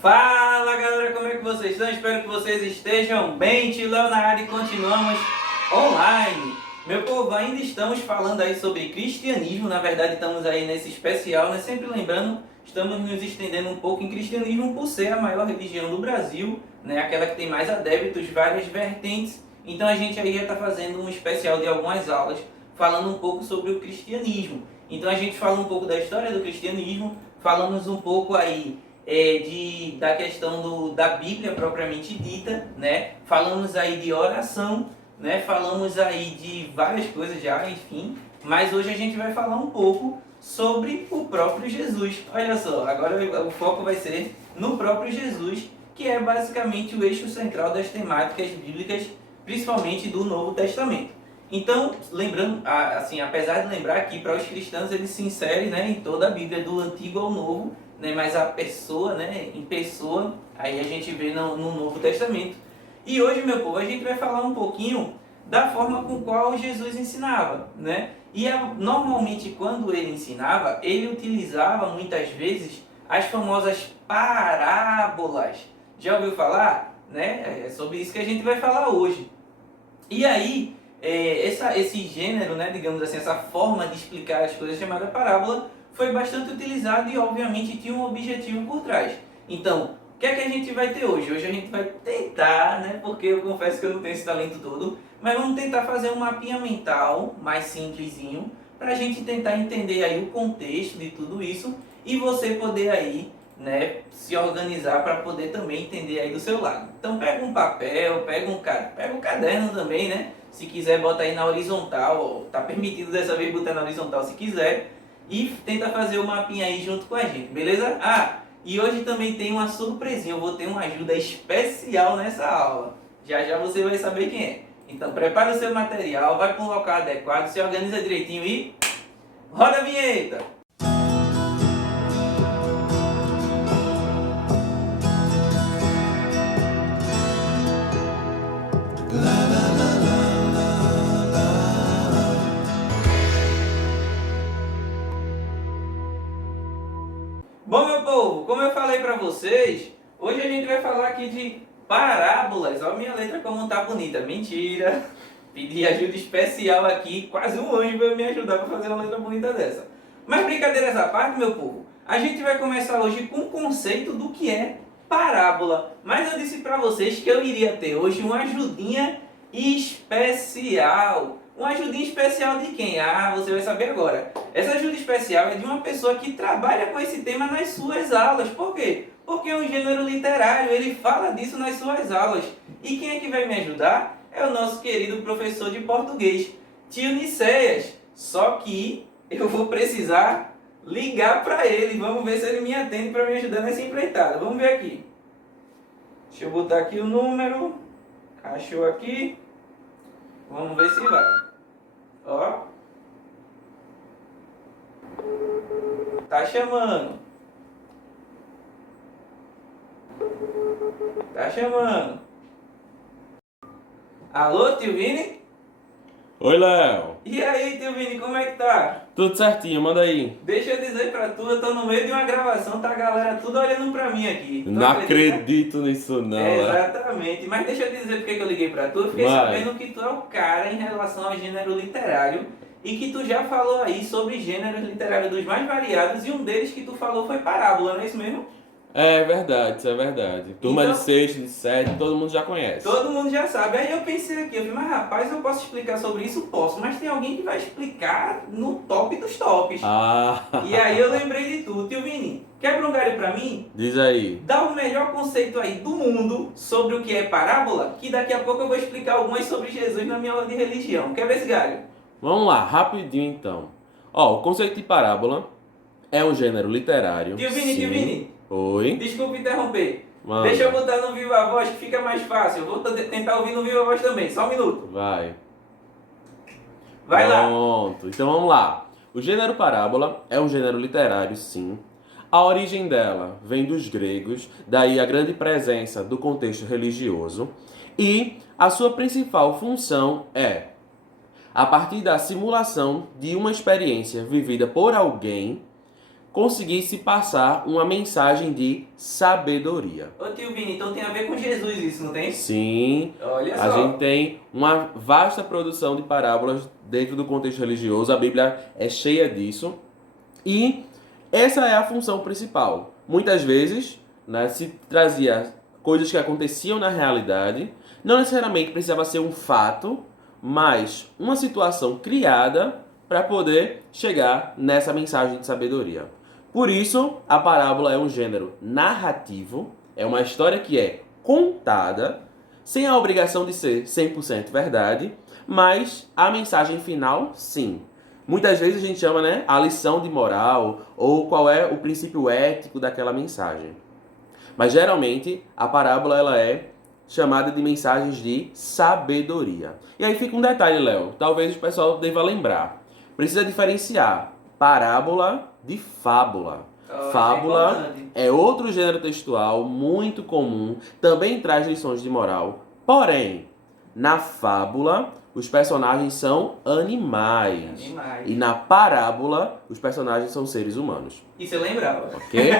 Fala galera, como é que vocês estão? Espero que vocês estejam bem. Tio Léo na área e continuamos online. Meu povo, ainda estamos falando aí sobre cristianismo. Na verdade, estamos aí nesse especial, né? Sempre lembrando, estamos nos estendendo um pouco em cristianismo por ser a maior religião do Brasil, né? Aquela que tem mais adeptos, várias vertentes. Então a gente aí já está fazendo um especial de algumas aulas falando um pouco sobre o cristianismo. Então a gente fala um pouco da história do cristianismo, falamos um pouco aí da questão da Bíblia propriamente dita, né? Falamos aí de oração, né? Falamos aí de várias coisas já, enfim. Mas hoje a gente vai falar um pouco sobre o próprio Jesus. Olha só, agora o foco vai ser no próprio Jesus, que é basicamente o eixo central das temáticas bíblicas, principalmente do Novo Testamento. Então, lembrando, assim, apesar de lembrar que para os cristãos ele se insere, né, em toda a Bíblia, do Antigo ao Novo, né, mas a pessoa, né, em pessoa, aí a gente vê no Novo Testamento. E hoje, meu povo, a gente vai falar um pouquinho da forma com qual Jesus ensinava, né? E normalmente quando ele ensinava, ele utilizava muitas vezes as famosas parábolas. Já ouviu falar? Né? É sobre isso que a gente vai falar hoje. E aí, esse gênero, né, digamos assim, essa forma de explicar as coisas chamada parábola, foi bastante utilizado e obviamente tinha um objetivo por trás. Então, o que é que a gente vai ter hoje? Hoje a gente vai tentar, né, porque eu confesso que eu não tenho esse talento todo, mas vamos tentar fazer um mapinha mental mais simplesinho, para a gente tentar entender aí o contexto de tudo isso e você poder aí, né, se organizar para poder também entender aí do seu lado. Então pega um papel, pega um caderno também, né? Se quiser bota aí na horizontal, tá permitido dessa vez botar na horizontal se quiser, e tenta fazer o mapinha aí junto com a gente, beleza? E hoje também tem uma surpresinha, eu vou ter uma ajuda especial nessa aula. Já já você vai saber quem é. Então prepara o seu material, vai para um local adequado, se organiza direitinho e roda a vinheta! Bom, meu povo, como eu falei para vocês, hoje a gente vai falar aqui de parábolas. Olha a minha letra como tá bonita. Mentira! Pedi ajuda especial aqui, quase um anjo veio me ajudar para fazer uma letra bonita dessa. Mas brincadeiras à parte, meu povo, a gente vai começar hoje com o conceito do que é parábola. Mas eu disse para vocês que eu iria ter hoje uma ajudinha especial. Uma ajudinha especial de quem? Você vai saber agora. Essa ajuda especial é de uma pessoa que trabalha com esse tema nas suas aulas. Por quê? Porque é um gênero literário, ele fala disso nas suas aulas. E quem é que vai me ajudar? É o nosso querido professor de português, tio Nicéias. Só que eu vou precisar ligar para ele. Vamos ver se ele me atende para me ajudar nessa empreitada. Vamos ver aqui. Deixa eu botar aqui o número. Achou aqui. Vamos ver se vai. Ó. Tá chamando. Tá chamando. Alô, tio Vini? Oi, Léo. E aí, tio Vini, como é que tá? Tudo certinho, manda aí. Deixa eu dizer pra tu, eu tô no meio de uma gravação, tá a galera tudo olhando pra mim aqui. Tu Não acredita? acredito nisso não, Léo. Exatamente. Mas deixa eu dizer porque que eu liguei pra tu. Eu fiquei Vai. sabendo que tu é o cara em relação ao gênero literário e que tu já falou aí sobre gêneros literários dos mais variados e um deles que tu falou foi parábola, não é isso mesmo? É verdade, isso é verdade. Turma Então- de 6, de 7, todo mundo já conhece. Todo mundo já sabe. Aí eu pensei aqui, eu falei, mas rapaz, eu posso explicar sobre isso? Posso, mas tem alguém que vai explicar no top dos tops. Ah, E aí eu lembrei de tu. Tio Vini, quebra um galho pra mim? diz aí. Dá o melhor conceito aí do mundo sobre o que é parábola, que daqui a pouco eu vou explicar algumas sobre Jesus na minha aula de religião. Quer ver esse galho? Vamos lá, rapidinho então. Ó, o conceito de parábola é um gênero literário. Tio Vini, sim. tio Vini, Oi. desculpa interromper. Manda. Deixa eu botar no Viva Voz que fica mais fácil. Eu vou tentar ouvir no Viva Voz também, só um minuto. Vai. Vai lá. Pronto. Então vamos lá. O gênero parábola é um gênero literário, sim. A origem dela vem dos gregos, daí a grande presença do contexto religioso. E a sua principal função é, a partir da simulação de uma experiência vivida por alguém, conseguisse passar uma mensagem de sabedoria. Ô tio Vini, então tem a ver com Jesus isso, não tem? Sim, Olha a só. gente tem uma vasta produção de parábolas dentro do contexto religioso, a Bíblia é cheia disso, e essa é a função principal. Muitas vezes, né, se trazia coisas que aconteciam na realidade, não necessariamente precisava ser um fato, mas uma situação criada para poder chegar nessa mensagem de sabedoria. Por isso, a parábola é um gênero narrativo, é uma história que é contada, sem a obrigação de ser 100% verdade, mas a mensagem final, sim. Muitas vezes a gente chama, né, a lição de moral ou qual é o princípio ético daquela mensagem. Mas geralmente a parábola ela é chamada de mensagens de sabedoria. E aí fica um detalhe, Léo, talvez o pessoal deva lembrar. Precisa diferenciar parábola de fábula. Fábula é outro gênero textual muito comum, também traz lições de moral. Porém, na fábula, os personagens são animais. E na parábola, os personagens são seres humanos. Isso eu lembrava. Ok?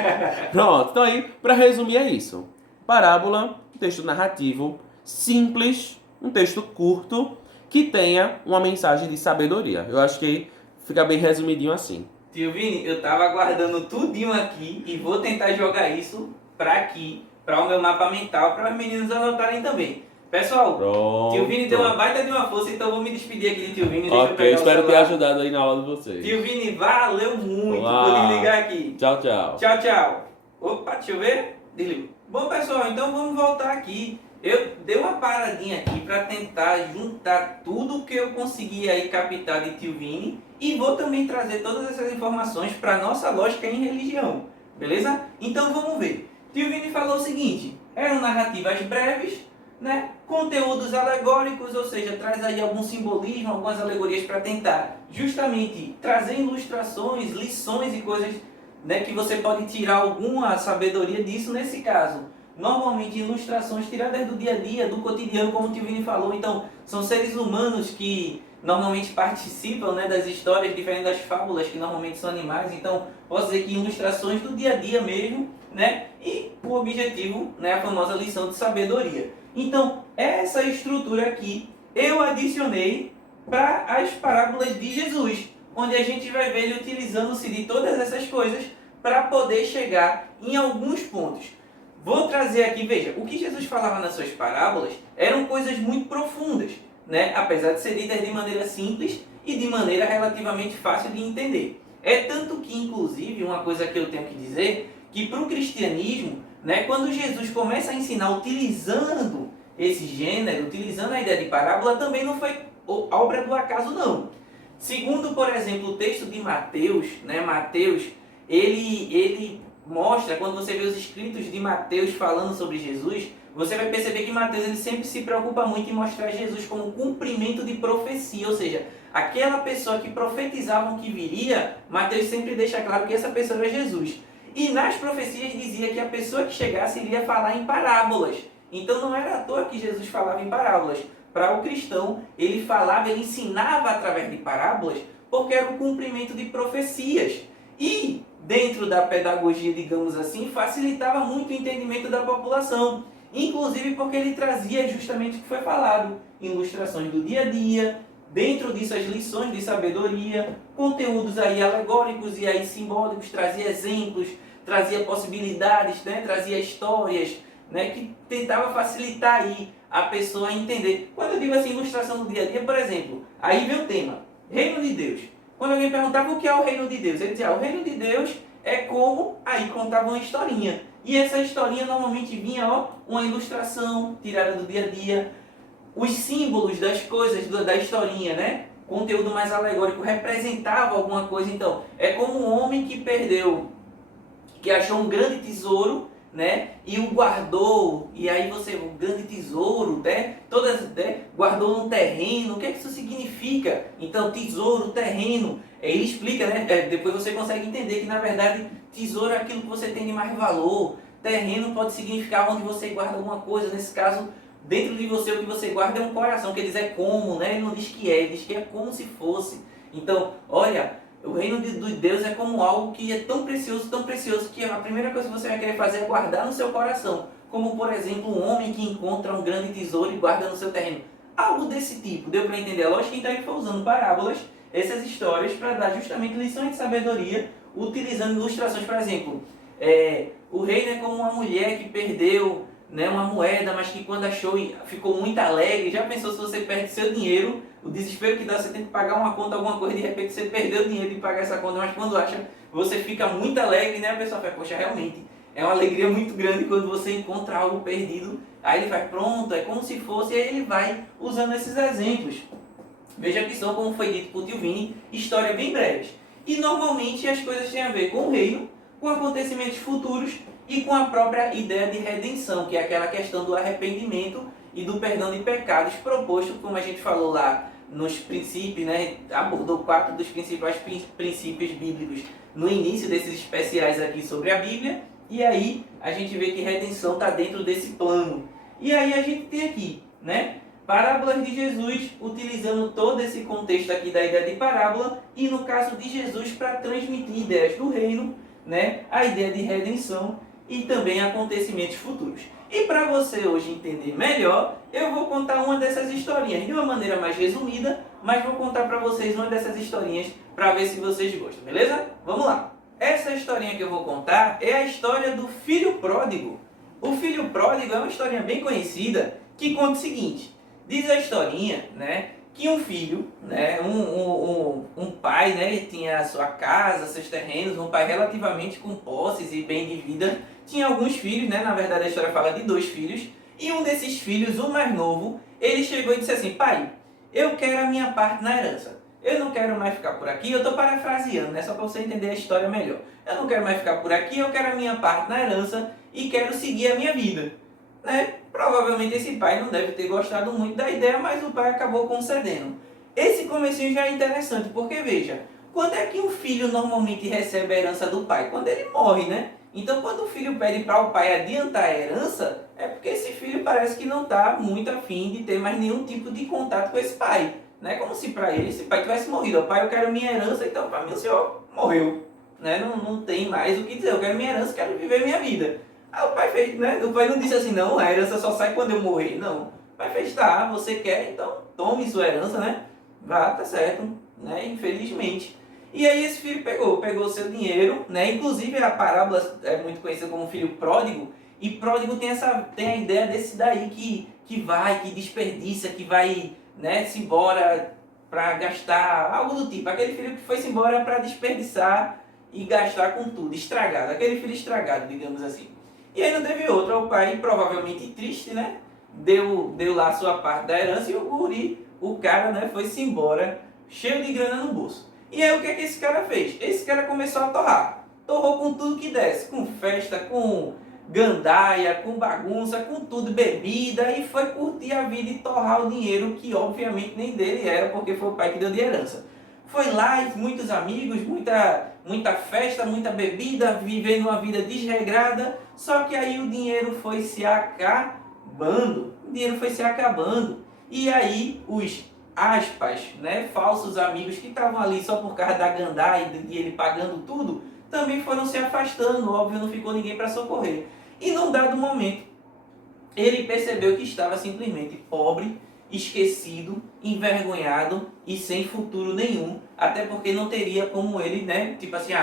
Pronto, então aí, para resumir é isso. Parábola, um texto narrativo, simples, um texto curto, que tenha uma mensagem de sabedoria. Eu acho que fica bem resumidinho assim. Tio Vini, eu tava aguardando tudinho aqui e vou tentar jogar isso pra aqui, para o meu mapa mental, para os meninos anotarem também. Pessoal, Pronto. Tio Vini deu uma baita de uma força, então eu vou me despedir aqui de Tio Vini. Ok, espero ter ajudado aí na aula de vocês. Tio Vini, valeu muito Olá. por desligar aqui. Tchau, tchau. Tchau, tchau. Opa, deixa eu ver. Desligo. Bom, pessoal, então vamos voltar aqui. Eu dei uma paradinha aqui para tentar juntar tudo que eu consegui aí captar de Tio Vini e vou também trazer todas essas informações para nossa lógica em religião, beleza? Então vamos ver. Tio Vini falou o seguinte: eram narrativas breves, né? Conteúdos alegóricos, ou seja, traz aí algum simbolismo, algumas alegorias para tentar justamente trazer ilustrações, lições e coisas, né, que você pode tirar alguma sabedoria disso. Nesse caso, normalmente ilustrações tiradas do dia a dia, do cotidiano, como o Tio Vini falou. Então, são seres humanos que normalmente participam, né, das histórias, diferente das fábulas, que normalmente são animais. Então, posso dizer que ilustrações do dia a dia mesmo, né, e o objetivo, né, a famosa lição de sabedoria. Então, essa estrutura aqui eu adicionei para as parábolas de Jesus, onde a gente vai ver ele utilizando-se de todas essas coisas para poder chegar em alguns pontos. Vou trazer aqui, veja, o que Jesus falava nas suas parábolas eram coisas muito profundas, né? Apesar de ser ditas de maneira simples e de maneira relativamente fácil de entender. É tanto que, inclusive, uma coisa que eu tenho que dizer, que para o cristianismo, né, quando Jesus começa a ensinar utilizando esse gênero, utilizando a ideia de parábola, também não foi obra do acaso, não. Segundo, por exemplo, o texto de Mateus, né, Mateus, ele mostra, quando você vê os escritos de Mateus falando sobre Jesus, você vai perceber que Mateus ele sempre se preocupa muito em mostrar Jesus como cumprimento de profecia, ou seja, aquela pessoa que profetizavam que viria, Mateus sempre deixa claro que essa pessoa era Jesus. E nas profecias dizia que a pessoa que chegasse iria falar em parábolas. Então não era à toa que Jesus falava em parábolas. Para o cristão, ele falava, ele ensinava através de parábolas, porque era o cumprimento de profecias. E dentro da pedagogia, digamos assim, facilitava muito o entendimento da população. Inclusive porque ele trazia justamente o que foi falado, ilustrações do dia a dia, dentro disso as lições de sabedoria, conteúdos aí alegóricos e aí simbólicos, trazia exemplos, trazia possibilidades, né? Trazia histórias, né? Que tentava facilitar aí a pessoa a entender. Quando eu digo assim, ilustração do dia a dia, por exemplo, aí vem o tema, Reino de Deus. Quando alguém perguntava o que é o Reino de Deus, ele dizia, o Reino de Deus é como, aí contava uma historinha. E essa historinha normalmente vinha, ó, uma ilustração tirada do dia a dia, os símbolos das coisas, da historinha, né? Conteúdo mais alegórico, representava alguma coisa. Então, é como um homem que perdeu, que achou um grande tesouro, né? E o guardou, e aí você, um grande tesouro, né? Guardou num terreno. O que é que isso significa? Então, tesouro, terreno, ele explica, né? Depois você consegue entender que, na verdade, tesouro é aquilo que você tem de mais valor. Terreno pode significar onde você guarda alguma coisa. Nesse caso, dentro de você, o que você guarda é um coração, que ele diz é como, né? Ele não diz que é, ele diz que é como se fosse. Então, olha, O reino de Deus é como algo que é tão precioso, que a primeira coisa que você vai querer fazer é guardar no seu coração. Como, por exemplo, um homem que encontra um grande tesouro e guarda no seu terreno. Algo desse tipo. Deu para entender a lógica? Então ele foi usando parábolas, essas histórias, para dar justamente lições de sabedoria, utilizando ilustrações. Por exemplo, o reino é como uma mulher que perdeu, né, uma moeda, mas que quando achou ficou muito alegre. Já pensou se você perde seu dinheiro, o desespero que dá, você tem que pagar uma conta, alguma coisa, de repente você perdeu o dinheiro de pagar essa conta, mas quando acha, você fica muito alegre, né? A pessoa fala, poxa, realmente, é uma alegria muito grande quando você encontra algo perdido. Aí ele vai, pronto, é como se fosse, e aí ele vai usando esses exemplos. Veja que são, como foi dito por Tio Vini, histórias bem breves. E normalmente as coisas têm a ver com o reino, com acontecimentos futuros e com a própria ideia de redenção, que é aquela questão do arrependimento e do perdão de pecados proposto, como a gente falou lá nos princípios, né? Abordou 4 dos principais princípios bíblicos no início desses especiais aqui sobre a Bíblia, e aí a gente vê que redenção está dentro desse plano. E aí a gente tem aqui, né, parábolas de Jesus, utilizando todo esse contexto aqui da ideia de parábola, e no caso de Jesus para transmitir ideias do reino, né, a ideia de redenção e também acontecimentos futuros. E para você hoje entender melhor, eu vou contar uma dessas historinhas de uma maneira mais resumida, mas vou contar para vocês uma dessas historinhas para ver se vocês gostam, beleza? Vamos lá! Essa historinha que eu vou contar é a história do filho pródigo. O filho pródigo é uma historinha bem conhecida que conta o seguinte: diz a historinha, né, que um filho, né, um pai, né, tinha a sua casa, seus terrenos, um pai relativamente com posses e bem de vida, tinha alguns filhos, né, na verdade a história fala de 2 filhos, e um desses filhos, o mais novo, ele chegou e disse assim, pai, eu quero a minha parte na herança. Eu não quero mais ficar por aqui, eu estou parafraseando, né, só para você entender a história melhor. Eu não quero mais ficar por aqui, eu quero a minha parte na herança e quero seguir a minha vida. Né? Provavelmente esse pai não deve ter gostado muito da ideia, mas o pai acabou concedendo. Esse comecinho já é interessante, porque veja, quando é que um filho normalmente recebe a herança do pai? Quando ele morre, né? Então quando o filho pede para o pai adiantar a herança, é porque esse filho parece que não está muito afim de ter mais nenhum tipo de contato com esse pai. Né? Como se para ele, esse pai tivesse morrido. O pai, eu quero minha herança, então para mim o senhor morreu. Né? Não tem mais o que dizer, eu quero minha herança, quero viver minha vida. Aí o pai fez, né? O pai não disse assim, não, a herança só sai quando eu morrer. Não. O pai fez, tá, você quer, então tome sua herança, né? Vá, tá certo, né? Infelizmente. E aí esse filho pegou o seu dinheiro, né? Inclusive a parábola é muito conhecida como filho pródigo. E pródigo tem a ideia desse daí que vai, que desperdiça, que vai, né, se embora para gastar, algo do tipo. Aquele filho que foi-se embora para desperdiçar e gastar com tudo, estragado. Aquele filho estragado, digamos assim. E aí não teve outro, o pai provavelmente triste, né? Deu lá a sua parte da herança e o guri, o cara, né, foi-se embora, cheio de grana no bolso. E aí o que é que esse cara fez? Esse cara começou a torrar. Torrou com tudo que desce, com festa, com gandaia, com bagunça, com tudo, bebida, e foi curtir a vida e torrar o dinheiro que obviamente nem dele era, porque foi o pai que deu de herança. Foi lá, muitos amigos, muita festa, muita bebida, vivendo uma vida desregrada, só que aí o dinheiro foi se acabando. O dinheiro foi se acabando. E aí os, aspas, né, falsos amigos que estavam ali só por causa da gandaia e de ele pagando tudo, também foram se afastando, óbvio, não ficou ninguém para socorrer. E num dado momento, ele percebeu que estava simplesmente pobre, esquecido, envergonhado e sem futuro nenhum, até porque não teria como ele, né, tipo assim,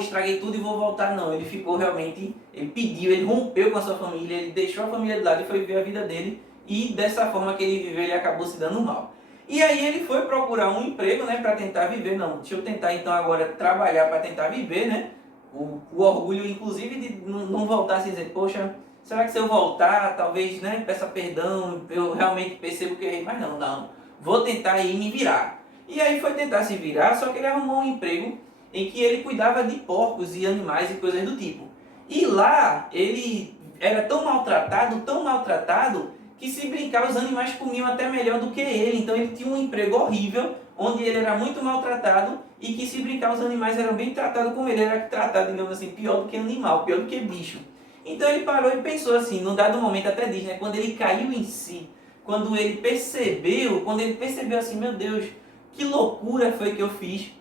estraguei tudo e vou voltar, não. Ele ficou realmente, ele pediu, ele rompeu com a sua família, ele deixou a família de lado e foi viver a vida dele, e dessa forma que ele viveu, ele acabou se dando mal. E aí ele foi procurar um emprego, né, para tentar viver. Não, deixa eu tentar então agora trabalhar para tentar viver, né? O orgulho, inclusive, de não voltar assim, dizer, poxa, será que se eu voltar, talvez, né, peça perdão, eu realmente percebo que errei, mas não, vou tentar ir me virar. E aí foi tentar se virar, só que ele arrumou um emprego em que ele cuidava de porcos e animais e coisas do tipo. E lá ele era tão maltratado, que se brincar os animais comiam até melhor do que ele. Então ele tinha um emprego horrível, onde ele era muito maltratado e que se brincar os animais eram bem tratados como ele era tratado, digamos assim, pior do que animal, pior do que bicho. Então ele parou e pensou assim, num dado momento até diz, né, quando ele caiu em si, quando ele percebeu assim, meu Deus, que loucura foi que eu fiz.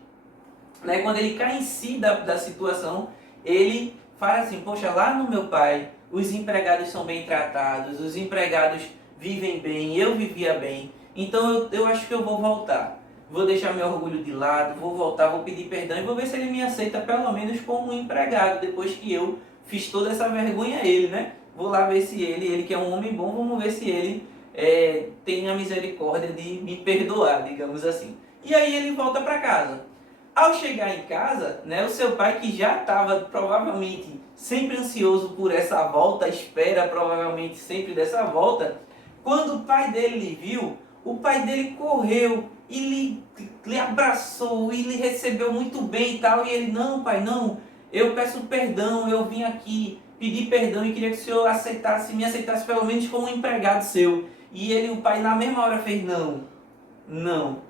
né, quando ele cai em si da situação, ele fala assim, poxa, lá no meu pai, os empregados são bem tratados, os empregados vivem bem, eu vivia bem, então eu acho que eu vou voltar. Vou deixar meu orgulho de lado, vou voltar, vou pedir perdão e vou ver se ele me aceita pelo menos como um empregado, depois que eu fiz toda essa vergonha a ele, né? Vou lá ver se ele que é um homem bom, vamos ver se ele tem a misericórdia de me perdoar, digamos assim. E aí ele volta para casa. Ao chegar em casa, né, o seu pai, que já estava provavelmente sempre ansioso por essa volta, à espera provavelmente sempre dessa volta, quando o pai dele lhe viu, o pai dele correu e lhe abraçou e lhe recebeu muito bem e tal. E ele, não pai, não, eu peço perdão, eu vim aqui pedir perdão e queria que o senhor aceitasse, me aceitasse pelo menos como um empregado seu. E ele, o pai, na mesma hora fez, não, não.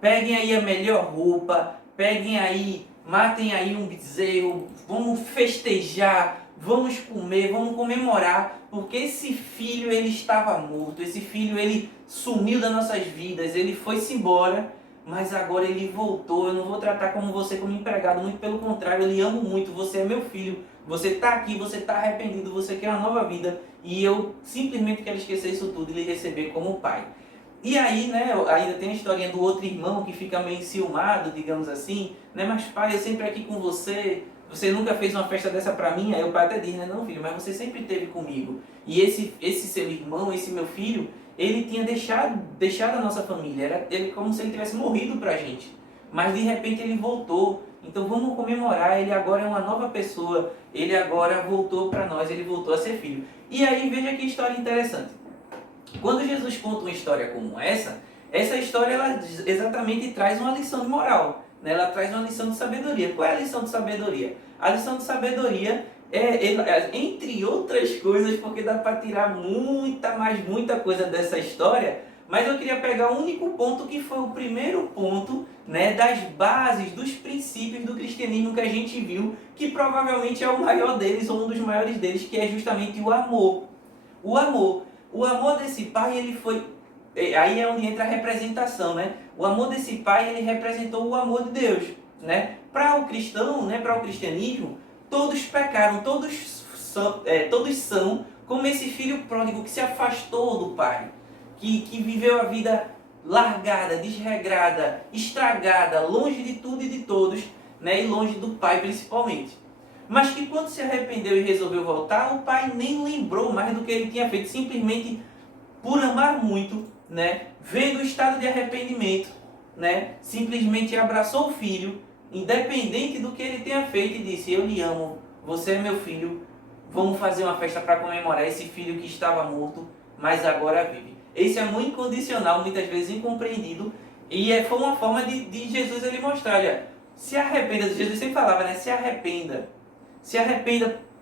Peguem aí a melhor roupa, peguem aí, matem aí um bezerro, vamos festejar, vamos comer, vamos comemorar, porque esse filho ele estava morto, esse filho ele sumiu das nossas vidas, ele foi-se embora, mas agora ele voltou. Eu não vou tratar como você como empregado, muito pelo contrário, eu lhe amo muito, você é meu filho, você está aqui, você está arrependido, você quer uma nova vida, e eu simplesmente quero esquecer isso tudo e lhe receber como pai. E aí, né, ainda tem a historinha do outro irmão que fica meio enciumado, digamos assim, né, mas pai, eu sempre aqui com você, você nunca fez uma festa dessa pra mim? Aí o pai até diz, né, não filho, mas você sempre esteve comigo. E esse seu irmão, esse meu filho, ele tinha deixado a nossa família, era ele como se ele tivesse morrido pra gente. Mas de repente ele voltou, então vamos comemorar, ele agora é uma nova pessoa, ele agora voltou pra nós, ele voltou a ser filho. E aí veja que história interessante. Quando Jesus conta uma história como essa história ela exatamente traz uma lição de moral, né? Ela traz uma lição de sabedoria. Qual é a lição de sabedoria? A lição de sabedoria entre outras coisas, porque dá para tirar muita coisa dessa história, mas eu queria pegar o único ponto que foi o primeiro ponto, né, das bases, dos princípios do cristianismo que a gente viu, que provavelmente é o maior deles, ou um dos maiores deles, que é justamente o amor. O amor. O amor desse pai, ele foi... Aí é onde entra a representação, né? O amor desse pai, ele representou o amor de Deus, né? Para o cristão, né? Para o cristianismo, todos pecaram, todos são como esse filho pródigo que se afastou do pai, que viveu a vida largada, desregrada, estragada, longe de tudo e de todos, né? E longe do pai principalmente. Mas que quando se arrependeu e resolveu voltar, o pai nem lembrou mais do que ele tinha feito, simplesmente por amar muito, né, vendo o estado de arrependimento, né, simplesmente abraçou o filho, independente do que ele tenha feito, e disse, eu lhe amo, você é meu filho, vamos fazer uma festa para comemorar esse filho que estava morto, mas agora vive. Esse amor incondicional, muitas vezes incompreendido, e foi uma forma de Jesus ele mostrar, olha, se arrependa, Jesus sempre falava, né, se arrependa,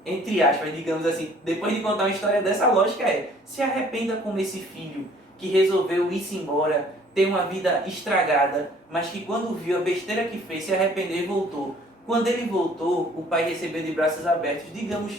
entre aspas, digamos assim, depois de contar uma história dessa, a lógica se arrependa como esse filho que resolveu ir-se embora, ter uma vida estragada, mas que quando viu a besteira que fez, se arrependeu e voltou. Quando ele voltou, o pai recebeu de braços abertos, digamos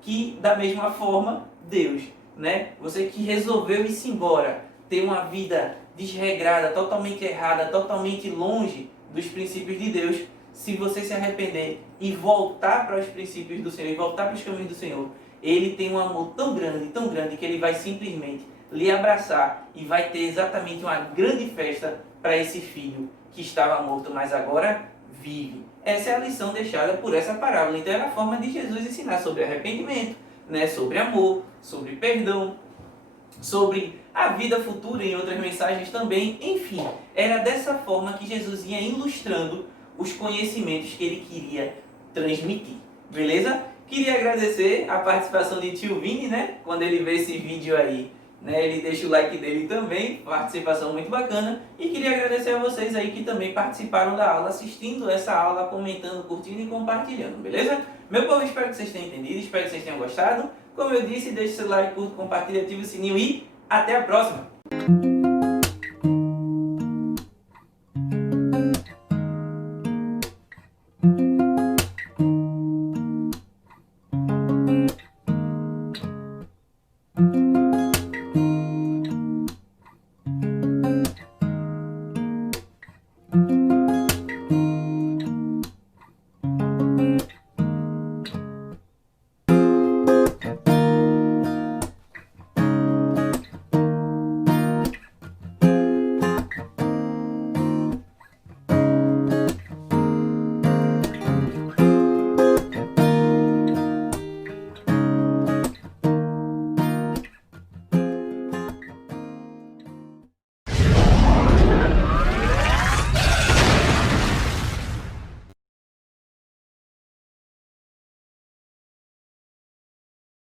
que da mesma forma, Deus, né? Você que resolveu ir-se embora, ter uma vida desregrada, totalmente errada, totalmente longe dos princípios de Deus, se você se arrepender e voltar para os princípios do Senhor, e voltar para os caminhos do Senhor, Ele tem um amor tão grande, que Ele vai simplesmente lhe abraçar e vai ter exatamente uma grande festa para esse filho que estava morto, mas agora vive. Essa é a lição deixada por essa parábola. Então era a forma de Jesus ensinar sobre arrependimento, né? Sobre amor, sobre perdão, sobre a vida futura em outras mensagens também. Enfim, era dessa forma que Jesus ia ilustrando os conhecimentos que ele queria transmitir, beleza? Queria agradecer a participação de tio Vini, né? Quando ele vê esse vídeo aí, né? Ele deixa o like dele também, participação muito bacana. E queria agradecer a vocês aí que também participaram da aula, assistindo essa aula, comentando, curtindo e compartilhando, beleza? Meu povo, espero que vocês tenham entendido, espero que vocês tenham gostado. Como eu disse, deixe seu like, curta, compartilha, ative o sininho e até a próxima!